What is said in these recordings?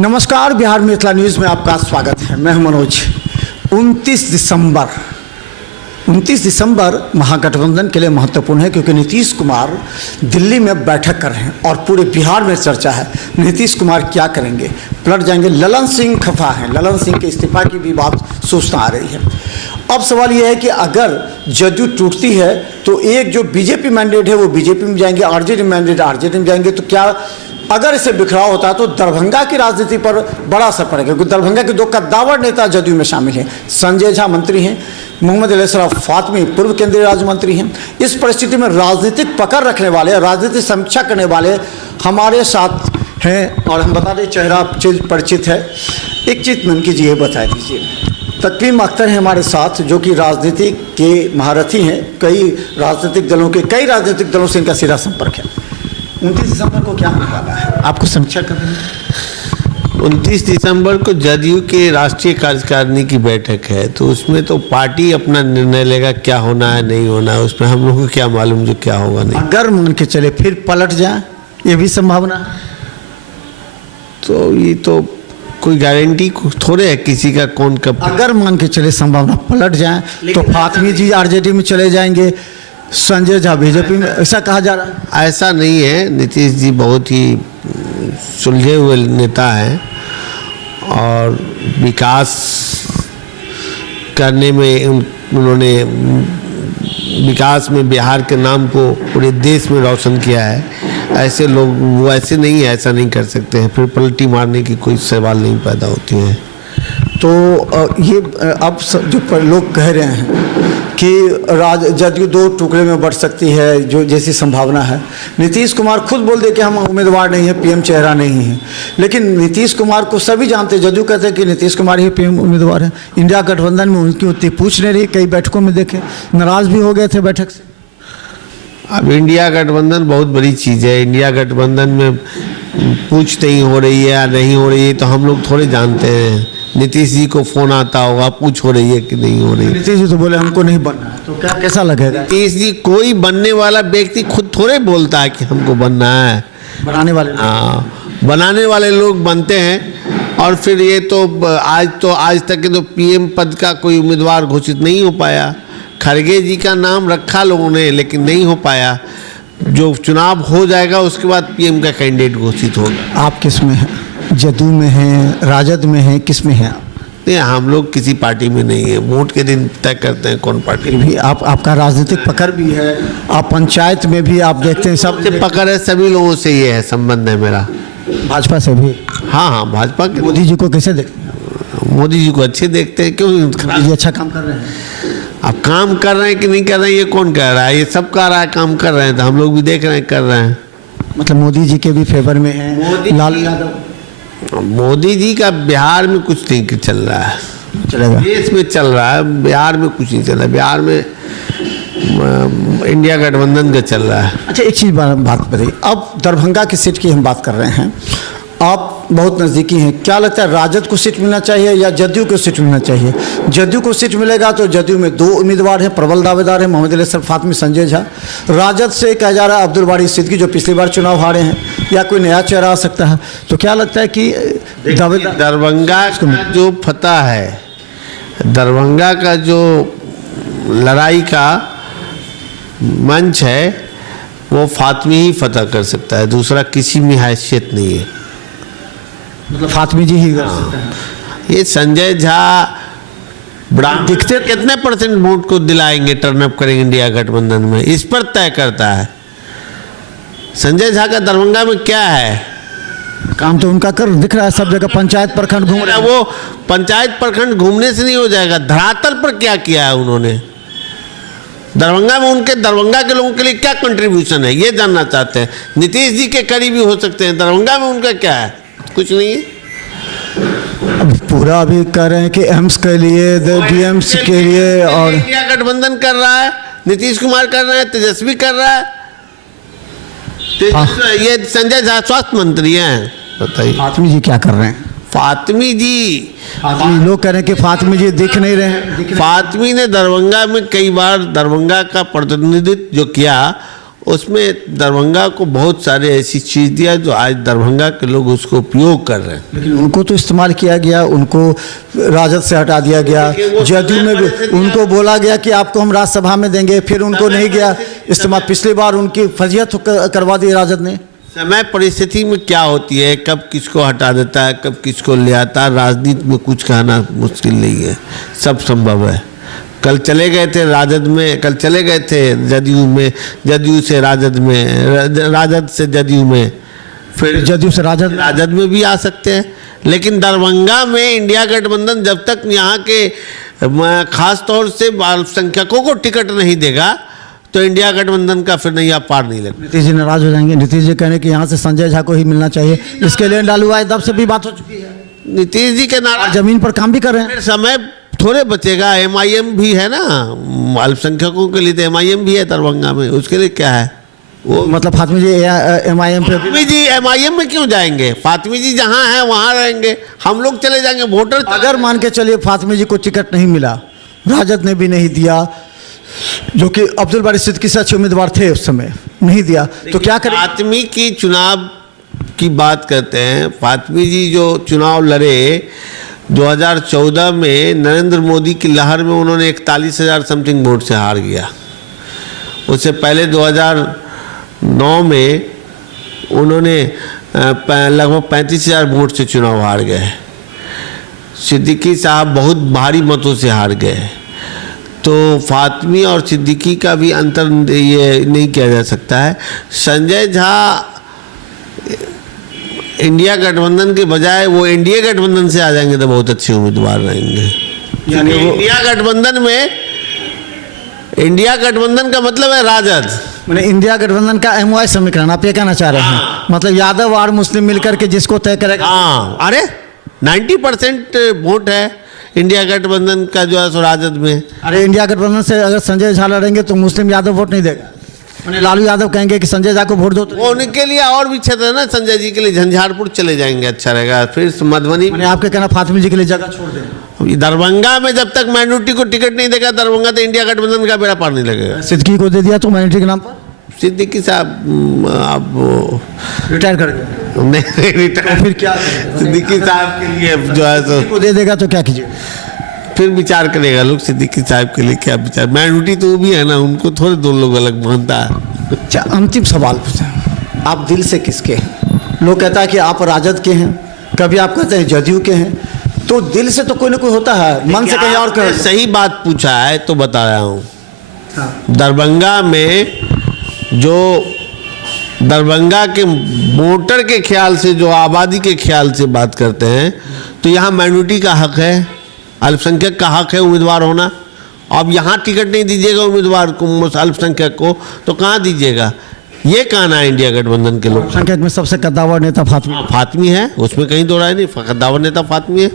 नमस्कार, बिहार मिथिला न्यूज़ में आपका स्वागत है। मैं हूं मनोज। 29 दिसंबर महागठबंधन के लिए महत्वपूर्ण है क्योंकि नीतीश कुमार दिल्ली में बैठक कर रहे हैं और पूरे बिहार में चर्चा है नीतीश कुमार क्या करेंगे। पलट जाएंगे। ललन सिंह खफा हैं। ललन सिंह के इस्तीफा की भी बात सूचना आ रही है। अब सवाल यह है कि अगर जदयू टूटती है तो एक जो बीजेपी मैंडेट है वो बीजेपी में जाएंगे, आरजेडी मैंडेट आरजेडी में जाएंगे। तो क्या अगर इसे बिखराव होता है तो दरभंगा की राजनीति पर बड़ा असर पड़ेगा क्योंकि दरभंगा के दो कद्दावर नेता जदयू में शामिल हैं। संजय झा मंत्री हैं, मोहम्मद अशरफ फातमी पूर्व केंद्रीय राज्य मंत्री हैं। इस परिस्थिति में राजनीतिक पकड़ रखने वाले, राजनीतिक समीक्षा करने वाले हमारे साथ हैं और हम बता दें चेहरा परिचित है। एक चीज़ मन कीजिए, बता दीजिए। तकवीम अख्तर हैं हमारे साथ जो कि राजनीति के महारथी हैं। कई राजनीतिक दलों से इनका सीधा संपर्क है। 29 दिसंबर को क्या होने वाला है, आपको समीक्षा कर रहे हैं? 29 दिसंबर को जदयू के राष्ट्रीय कार्यकारिणी की बैठक है, तो उसमें तो पार्टी अपना निर्णय लेगा क्या होना है नहीं होना है। उसमें हम लोगों को क्या मालूम जो क्या होगा नहीं। अगर मान के चले फिर पलट जाए, ये भी संभावना है। तो ये तो कोई गारंटी थोड़े है किसी का कौन कब। अगर मान के चले संभावना पलट जाए तो फातमी जी आरजेडी में चले जाएंगे, संजय झा बीजेपी में, ऐसा कहा जा रहा है। ऐसा नहीं है। नीतीश जी बहुत ही सुलझे हुए नेता हैं और विकास करने में उन्होंने विकास में बिहार के नाम को पूरे देश में रोशन किया है। ऐसे लोग वो ऐसे नहीं है, ऐसा नहीं कर सकते हैं। फिर पलटी मारने की कोई सवाल नहीं पैदा होती है। तो ये अब जो लोग कह रहे हैं कि जदयू दो टुकड़े में बढ़ सकती है, जो जैसी संभावना है। नीतीश कुमार खुद बोल दे कि हम उम्मीदवार नहीं है, पीएम चेहरा नहीं है। लेकिन नीतीश कुमार को सभी जानते हैं, जदयू कहते हैं कि नीतीश कुमार ही पीएम उम्मीदवार है। इंडिया गठबंधन में उनकी उतनी पूछ नहीं रही। कई बैठकों में देखे नाराज भी हो गए थे बैठक से। अब इंडिया गठबंधन बहुत बड़ी चीज़ है। इंडिया गठबंधन में पूछ नहीं हो रही है या नहीं हो रही है तो हम लोग थोड़े जानते हैं। नीतीश जी को फोन आता होगा, पूछ हो रही है कि नहीं हो रही है। नीतीश जी तो बोले हमको नहीं बनना है, तो क्या कैसा लगेगा? नीतीश जी कोई बनने वाला व्यक्ति खुद थोड़े बोलता है कि हमको बनना है। बनाने वाले, हाँ, बनाने वाले लोग बनते हैं। और फिर ये तो आज तक के तो पीएम पद का कोई उम्मीदवार घोषित नहीं हो पाया। खड़गे जी का नाम रखा लोगों ने लेकिन नहीं हो पाया। जो चुनाव हो जाएगा उसके बाद पीएम का कैंडिडेट घोषित होगा। आप किस में हैं? जदयू में हैं, राजद में हैं, किस में हैं आप? नहीं, हम लोग किसी पार्टी में नहीं है। वोट के दिन तय करते हैं कौन पार्टी। भी आपका राजनीतिक पकड़ भी है, आप पंचायत में भी आप देखते हैं। सब से पकड़ है, सभी लोगों से ये है संबंध है मेरा। भाजपा से भी? हाँ, भाजपा के। मोदी जी को कैसे देखते हैं? मोदी जी को अच्छे देखते हैं। क्यों? मोदी जी अच्छा काम कर रहे हैं। अब काम कर रहे हैं कि नहीं कर रहे हैं ये कौन कह रहा है? ये सब कह रहा है काम कर रहे हैं, तो हम लोग भी देख रहे हैं कर रहे हैं। मतलब मोदी जी के भी फेवर में है। लालू यादव, मोदी जी का बिहार में कुछ नहीं चल रहा है। चलेगा देश में चल रहा है, बिहार में कुछ नहीं चल रहा है। बिहार में इंडिया गठबंधन का चल रहा है। अच्छा, एक चीज़ बात बताइए। अब दरभंगा की सीट की हम बात कर रहे हैं, आप बहुत नज़दीकी हैं। क्या लगता है राजद को सीट मिलना चाहिए या जदयू को सीट मिलना चाहिए? जदयू को सीट मिलेगा तो जदयू में दो उम्मीदवार हैं, प्रबल दावेदार हैं, मोहम्मद अशरफ फातमी, संजय झा। राजद से कहा जा रहा है अब्दुल बारी सिद्दीकी जो पिछली बार चुनाव हारे हैं, या कोई नया चेहरा आ सकता है। तो क्या लगता है कि दरभंगा का जो फतह है, दरभंगा का जो लड़ाई का मंच है वो फातमी ही फतह कर सकता है। दूसरा किसी में हैसियत नहीं है। मतलब फातमी जी ही कर सकते हैं। ये संजय झा बड़ा दिखते कितने % वोट को दिलाएंगे, टर्नअप करेंगे इंडिया गठबंधन में, इस पर तय करता है। संजय झा का दरभंगा में क्या है? काम तो उनका कर दिख रहा है, सब जगह पंचायत प्रखंड घूम रहे हैं। वो पंचायत प्रखंड घूमने से नहीं हो जाएगा। धरातल पर क्या किया है उन्होंने दरभंगा में? उनके दरभंगा के लोगों के लिए क्या कंट्रीब्यूशन है ये जानना चाहते हैं। नीतीश जी के करीबी हो सकते हैं, दरभंगा में उनका क्या है? कुछ नहीं है। अब पूरा अभी कह रहे हैं कि एम्स के लिए, डीएम्स के लिए, और इंडिया गठबंधन कर रहा है, नीतीश कुमार कर रहे हैं, तेजस्वी कर रहा है। ये संजय झा स्वास्थ्य मंत्री हैं। बताइए फातमी जी क्या कर रहे हैं? फातमी लोग कह रहे हैं कि फातमी जी दिख नहीं रहे हैं। फातमी ने दरभंगा में कई बार दरभंगा का प्रतिनिधित्व जो किया उसमें दरभंगा को बहुत सारे ऐसी चीज़ दिया जो आज दरभंगा के लोग उसको उपयोग कर रहे हैं। लेकिन उनको तो इस्तेमाल किया गया, उनको राजद से हटा दिया गया, जदयू में भी उनको बोला गया कि आपको हम राज्यसभा में देंगे, फिर उनको नहीं गया इस्तेमाल। पिछली बार उनकी फजीहत करवा दी राजद ने। समय परिस्थिति में क्या होती है, कब किसको हटा देता है, कब किसको ले आता है, राजनीति में कुछ कहना मुश्किल नहीं है, सब संभव है। कल चले गए थे राजद में, कल चले गए थे जदयू में, जदयू से राजद में, राजद से जदयू में, फिर जदयू से राजद में भी आ सकते हैं। लेकिन दरभंगा में इंडिया गठबंधन जब तक यहाँ के खास तौर से अल्पसंख्यकों को टिकट नहीं देगा तो इंडिया गठबंधन का फिर नैया पार नहीं लगेगा। नीतीश जी नाराज हो जाएंगे। नीतीश जी कहने कि यहाँ से संजय झा को ही मिलना चाहिए, इसके लिए लालू यादव से भी बात हो चुकी है। नीतीश जी के नाराज, जमीन पर काम भी कर रहे हैं। फिर समय थोड़े बचेगा। MIM भी है ना, अल्पसंख्यकों के लिए तो MIM भी है दरभंगा में, उसके लिए क्या है वो। मतलब फातिमी जी MIM पे, फातिमी जी MIM में क्यों जाएंगे? फातिमी जी जहाँ हैं वहाँ रहेंगे, हम लोग चले जाएंगे। वोटर अगर मान के चलिए फातिमी जी को टिकट नहीं मिला, राजद ने भी नहीं दिया, जो कि अब्दुल बारी सिद्दीकी से अच्छे उम्मीदवार थे उस समय, नहीं दिया, तो क्या करें? फातिमी की चुनाव की बात करते हैं। फातिमी जी जो चुनाव लड़े 2014 में नरेंद्र मोदी की लहर में, उन्होंने 41,000 समथिंग वोट से हार गया। उससे पहले 2009 में उन्होंने लगभग 35,000 वोट से चुनाव हार गए। सिद्दीकी साहब बहुत भारी मतों से हार गए। तो फातिमी और सिद्दीकी का भी अंतर ये नहीं किया जा सकता है। संजय झा इंडिया गठबंधन के बजाय वो एनडीए गठबंधन से आ जाएंगे तो बहुत अच्छे उम्मीदवार रहेंगे। यानी इंडिया गठबंधन में, इंडिया गठबंधन का मतलब है राजद, मैंने इंडिया गठबंधन का MY समीकरण आप ये कहना चाह रहे हैं? मतलब यादव और मुस्लिम मिलकर के जिसको तय करेगा। हाँ, अरे 90% वोट है इंडिया गठबंधन का जो है सो राजद में। अरे इंडिया गठबंधन से अगर संजय झा लड़ेंगे तो मुस्लिम यादव वोट नहीं देगा। मैंने लालू यादव कहेंगे कि संजय झा को वोट दो, तो वो उनके लिए और भी क्षेत्र है ना। संजय जी के लिए झंझारपुर चले जाएंगे, अच्छा रहेगा। फिर मधुबनी, मैंने आपके कहना फातिमी जी के लिए जगह छोड़ दें। दरभंगा में जब तक माइनॉरिटी को टिकट नहीं देगा दरभंगा, तो इंडिया गठबंधन का बेड़ा पार नहीं लगेगा। सिद्दीकी को दे दिया तो माइनॉरिटी के नाम पर। सिद्दीकी साहब अब रिटायर कर गए। नहीं रिटायर, फिर क्या? सिद्दीकी साहब के लिए जो है सो को दे देगा तो क्या कीजिए? फिर विचार करेगा लोग। सिद्दीकी साहब के लिए क्या विचार? माइनॉरिटी तो वो भी है ना, उनको थोड़े दो लोग अलग मानता है। अच्छा, अंतिम सवाल पूछें, आप दिल से किसके हैं? लोग कहता है कि आप राजद के हैं, कभी आप कहते हैं जदयू के हैं, तो दिल से तो कोई ना कोई होता है, मन से कहीं और कहीं। सही बात पूछा है तो बता रहा हूँ। हाँ। दरभंगा में जो दरभंगा के वोटर के ख्याल से, जो आबादी के ख्याल से बात करते हैं, तो यहाँ माइनॉरिटी का हक है, अल्पसंख्यक का हक है उम्मीदवार होना। अब यहाँ टिकट नहीं दीजिएगा उम्मीदवार को, अल्पसंख्यक को, तो कहाँ दीजिएगा? ये कहना है इंडिया गठबंधन के लोग। अल्पसंख्यक में सबसे कद्दावर नेता फातिमी है, उसमें कहीं दो राय नहीं, कद्दावर नेता फातिमी है।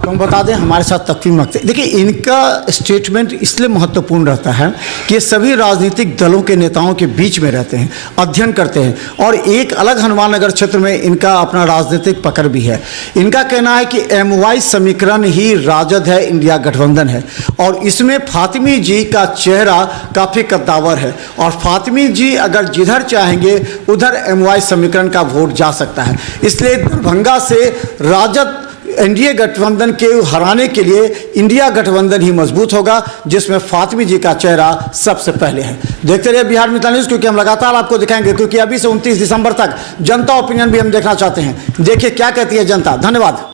तो हम बता दें हमारे साथ तकवीम मक्ते। देखिए, इनका स्टेटमेंट इसलिए महत्वपूर्ण रहता है कि ये सभी राजनीतिक दलों के नेताओं के बीच में रहते हैं, अध्ययन करते हैं, और एक अलग हनुमान नगर क्षेत्र में इनका अपना राजनीतिक पकड़ भी है। इनका कहना है कि MY समीकरण ही राजद है, इंडिया गठबंधन है, और इसमें फातिमी जी का चेहरा काफ़ी कद्दावर है, और फातिमी जी अगर जिधर चाहेंगे उधर MY समीकरण का वोट जा सकता है। इसलिए दरभंगा से राजद एनडीए गठबंधन के हराने के लिए इंडिया गठबंधन ही मजबूत होगा, जिसमें फातिमी जी का चेहरा सबसे पहले है। देखते रहिए बिहार मित्र न्यूज़, क्योंकि हम लगातार आपको दिखाएंगे, क्योंकि अभी से 29 दिसंबर तक जनता ओपिनियन भी हम देखना चाहते हैं। देखिए क्या कहती है जनता। धन्यवाद।